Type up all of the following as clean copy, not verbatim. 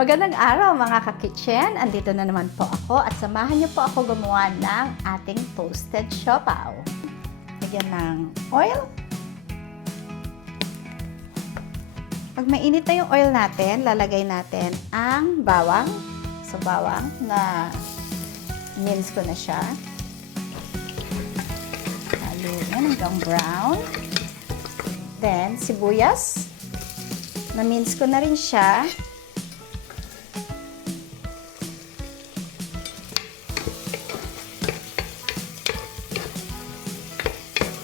Magandang araw mga ka-kitchen! Andito na naman po ako at samahan niyo po ako gumawa ng ating toasted siopaw. Lagyan ng oil. Pag mainit na yung oil natin, lalagay natin ang bawang. So bawang na mince ko na siya. Haluin hanggang brown. Then sibuyas. Na-mince ko na rin siya.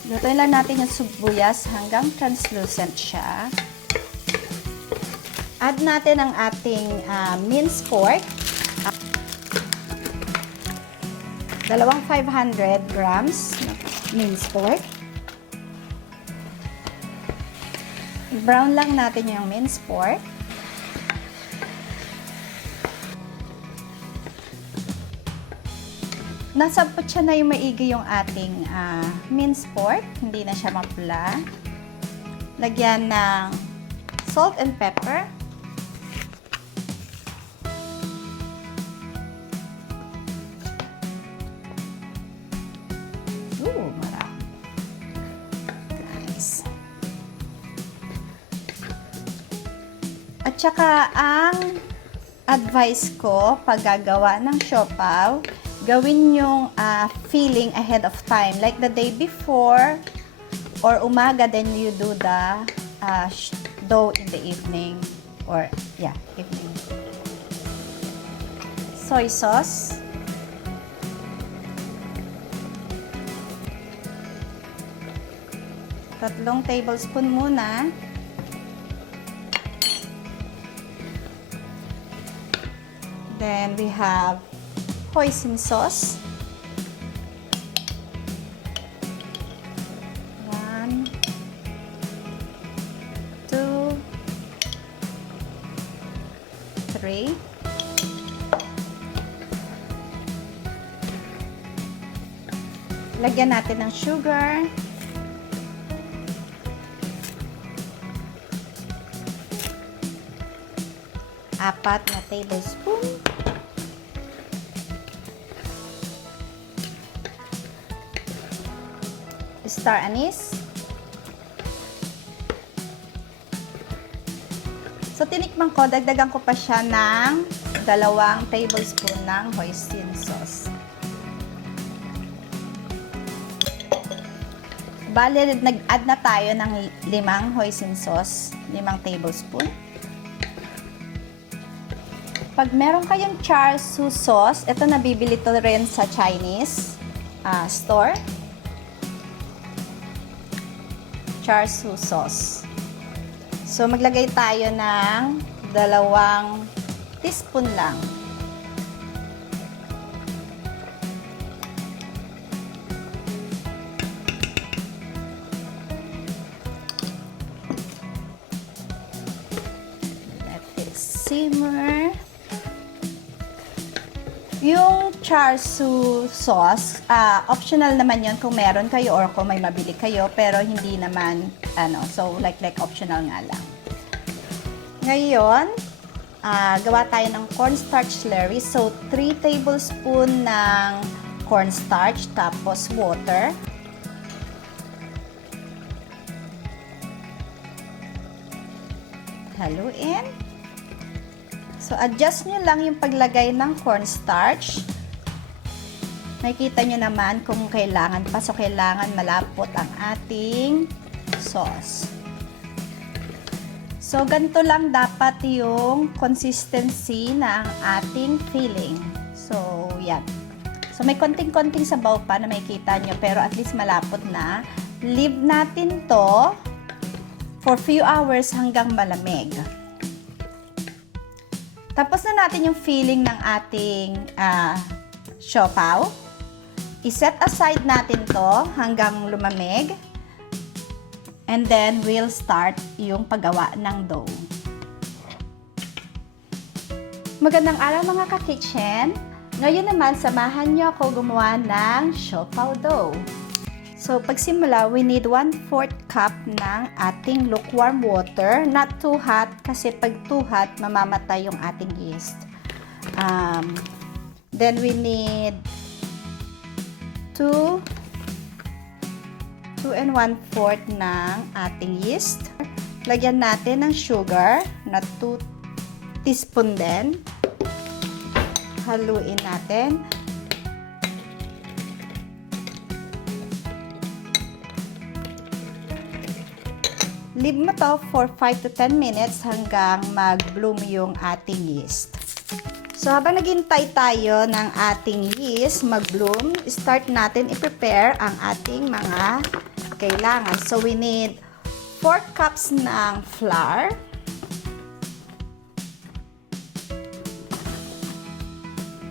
Lutuin lang natin yung sibuyas hanggang translucent siya. Add natin ang ating minced pork. Dalawang 500 grams minced pork. Brown lang natin yung minced pork. Nasabot siya na yung maigi yung ating minced pork. Hindi na siya mapula. Lagyan ng salt and pepper. Ooh, marami. Nice. At saka ang advice ko pag gagawa ng siopaw, gawin yung filling ahead of time. Like the day before or umaga, then you do the dough in the evening. Or, yeah, evening. Soy sauce. Tatlong tablespoon muna. Then we have hoisin sauce. 1, 2, 3. Lagyan natin ng sugar. Apat na tablespoon. Star anise. So, tinikman ko, dagdagan ko pa siya ng 2 tablespoon ng hoisin sauce. Bale, nag-add na tayo ng 5 hoisin sauce, 5 tablespoon. Pag meron kayong char siu sauce, ito nabibili to rin sa Chinese store. Char siu sauce. So, maglagay tayo ng 2 teaspoon lang. Let it simmer. Yung char siu sauce, optional naman yun kung meron kayo or kung may mabili kayo, pero hindi naman, so like optional nga lang. Ngayon, gawa tayo ng cornstarch slurry. So, 3 tablespoon ng cornstarch, tapos water. Haluin. So, adjust nyo lang yung paglagay ng cornstarch. Makikita nyo naman kung kailangan pa. So, kailangan malapot ang ating sauce. So, ganito lang dapat yung consistency ng ating filling. So, yan. So, may konting-konting sabaw pa na makikita nyo, pero at least malapot na. Leave natin to for few hours hanggang malamig. Tapos na natin yung filling ng ating siopaw. I-set aside natin to hanggang lumamig. And then, we'll start yung paggawa ng dough. Magandang araw mga ka-kitchen! Ngayon naman, samahan niyo ako gumawa ng siopaw dough. So, pagsimula, we need 1/4 cup ng ating lukewarm water. Not too hot kasi pag too hot, mamamatay yung ating yeast. Then we need 2 and 1/4 ng ating yeast. Lagyan natin ng sugar na 2 teaspoon din. Haluin natin. Leave mo to for 5 to 10 minutes hanggang mag-bloom yung ating yeast. So, habang naghintay tayo ng ating yeast mag-bloom, start natin i-prepare ang ating mga kailangan. So, we need 4 cups ng flour.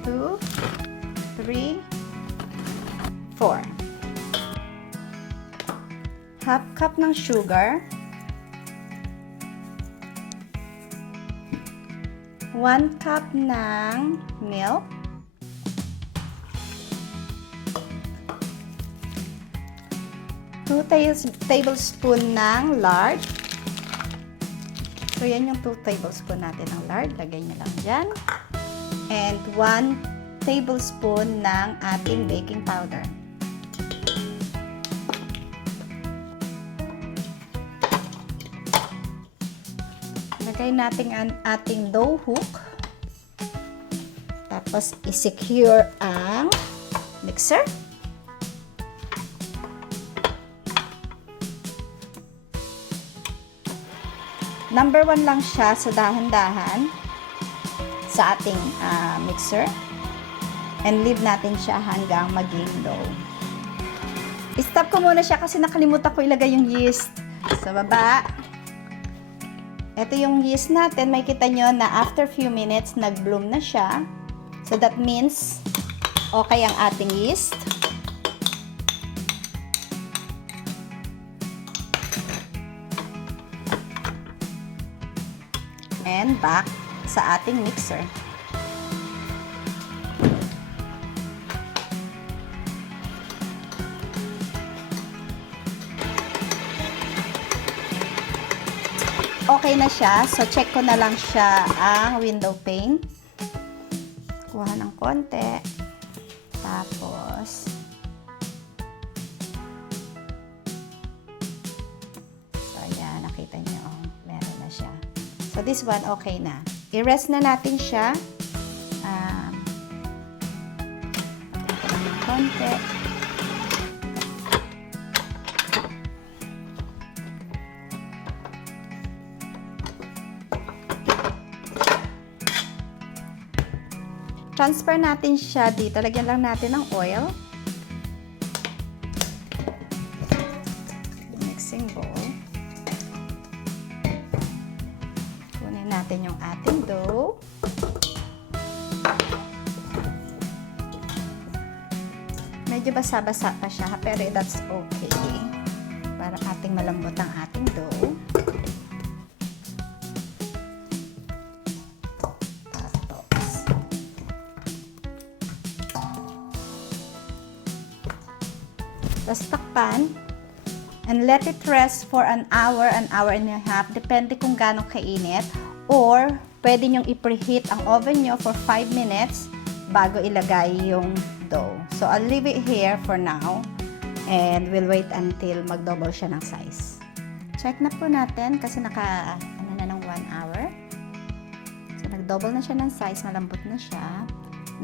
Two, 3, 4. Half cup ng sugar. 1 cup ng milk. 2 tablespoon ng lard. So, yan yung 2 tablespoon natin ng lard. Lagay nyo lang dyan. And 1 tablespoon ng ating baking powder. Lagay natin ang ating dough hook. Tapos, i-secure ang mixer. Number 1 lang siya, so dahan-dahan sa ating mixer. And leave natin siya hanggang maging dough. I-stop ko muna siya kasi nakalimutan ko ilagay yung yeast sa baba. Ito yung yeast natin. May kita nyo na after few minutes, nag-bloom na siya. So, that means, okay ang ating yeast. And back sa ating mixer. Okay na siya. So, check ko na lang siya ang window pane. Kuha ng konti. Tapos, so, ayan. Nakita nyo. Meron na siya. So, this one, okay na. I-rest na natin siya. Pagkain ko lang ng konti. Transfer natin siya dito. Lagyan lang natin ng oil. Mixing bowl. Kunin natin yung ating dough. Medyo basa-basa pa siya, pero that's okay. Para ating malambot ang ating dough. Tapos takpan and let it rest for an hour and a half, depende kung gaano kainit, or pwede nyong i-preheat ang oven nyo for 5 minutes bago ilagay yung dough. So, I'll leave it here for now and we'll wait until mag-double siya ng size. Check na po natin kasi naka na ng 1 hour. So, nag-double na siya ng size, malambot na siya.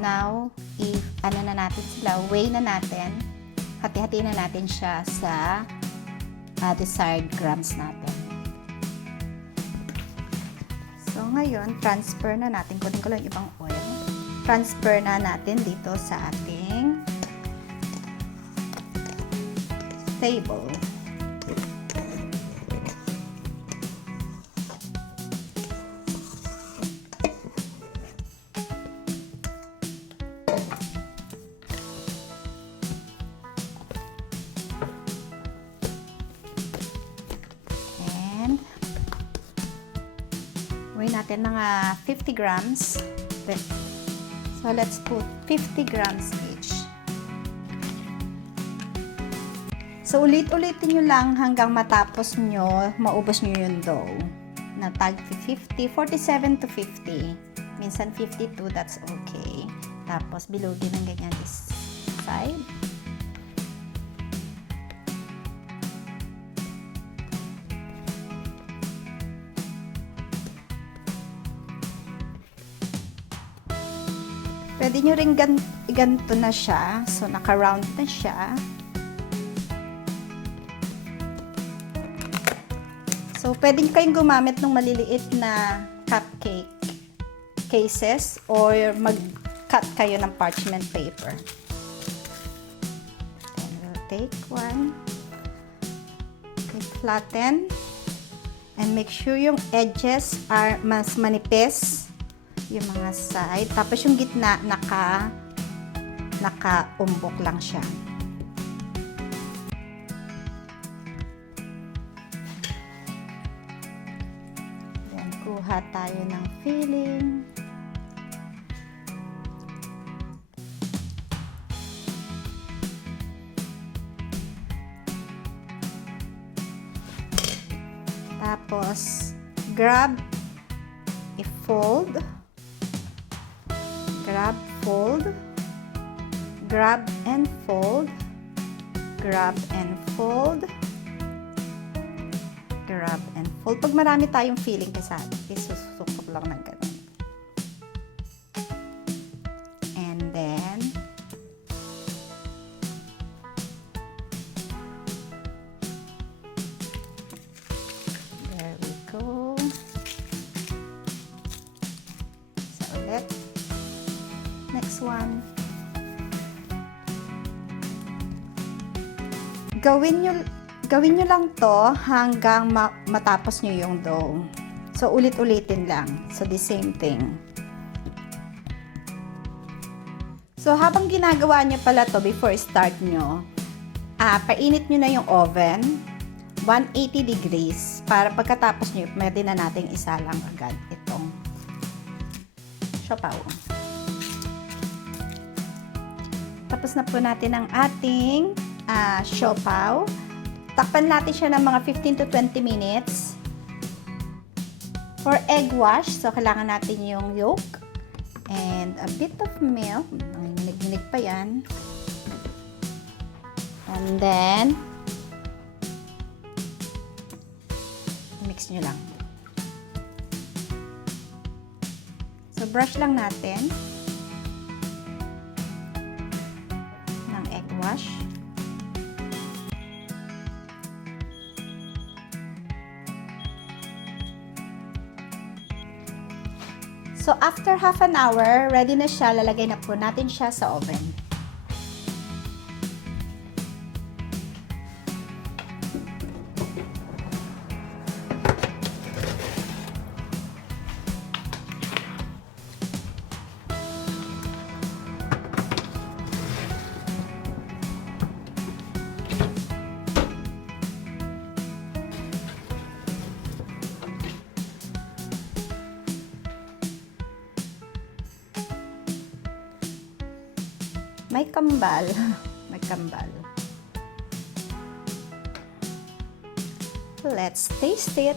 Now, na natin sila, weigh na natin. Hati-hati na natin siya sa desired grams natin. So, ngayon, transfer na natin. Kunin ko lang ibang oil. Transfer na natin dito sa ating table. Gawin natin mga 50 grams. So, let's put 50 grams each. So, ulit-ulitin nyo lang hanggang matapos nyo, maubos nyo yung dough. Na tag 50, 47 to 50. Minsan 52, that's okay. Tapos, bilogin ng ganyan this side. Pwede nyo rin ganito na siya. So, naka-round na siya. So, pwede kayong gumamit ng maliliit na cupcake cases or mag-cut kayo ng parchment paper. And we'll take one. Flatten. And make sure yung edges are mas manipis. Yung mga side. Tapos yung gitna, naka-umbok lang siya. Yan, kuha tayo ng filling. Tapos, grab, i-fold. Grab, fold, grab and fold, grab and fold, grab and fold. Pag marami tayong filling kasama, isusukop lang ng ganun. And then, there we go. So, next one. Gawin nyo lang to hanggang matapos nyo yung dough. So, ulit-ulitin lang. So, the same thing. So, habang ginagawa nyo pala to before start nyo, painit nyo na yung oven, 180 degrees, para pagkatapos nyo, pwede na nating isa lang agad itong siopaw. Tapos na po natin ang ating siopaw. Takpan natin siya ng mga 15 to 20 minutes. For egg wash, so kailangan natin yung yolk and a bit of milk. Nanginig-ginig pa yan. And then, mix nyo lang. So, brush lang natin ng egg wash. So, after half an hour, ready na siya. Lalagay na po natin siya sa oven. May kambal. May kambal. Let's taste it.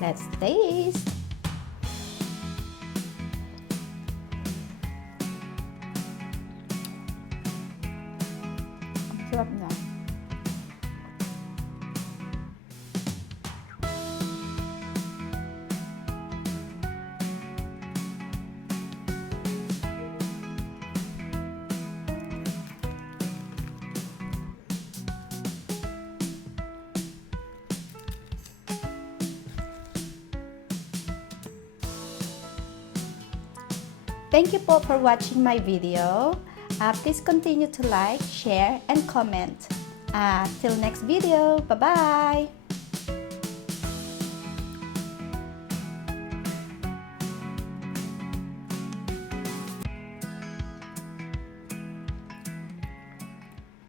Let's taste. Sarap na. Thank you po for watching my video. Please continue to like, share, and comment. Till next video. Bye-bye!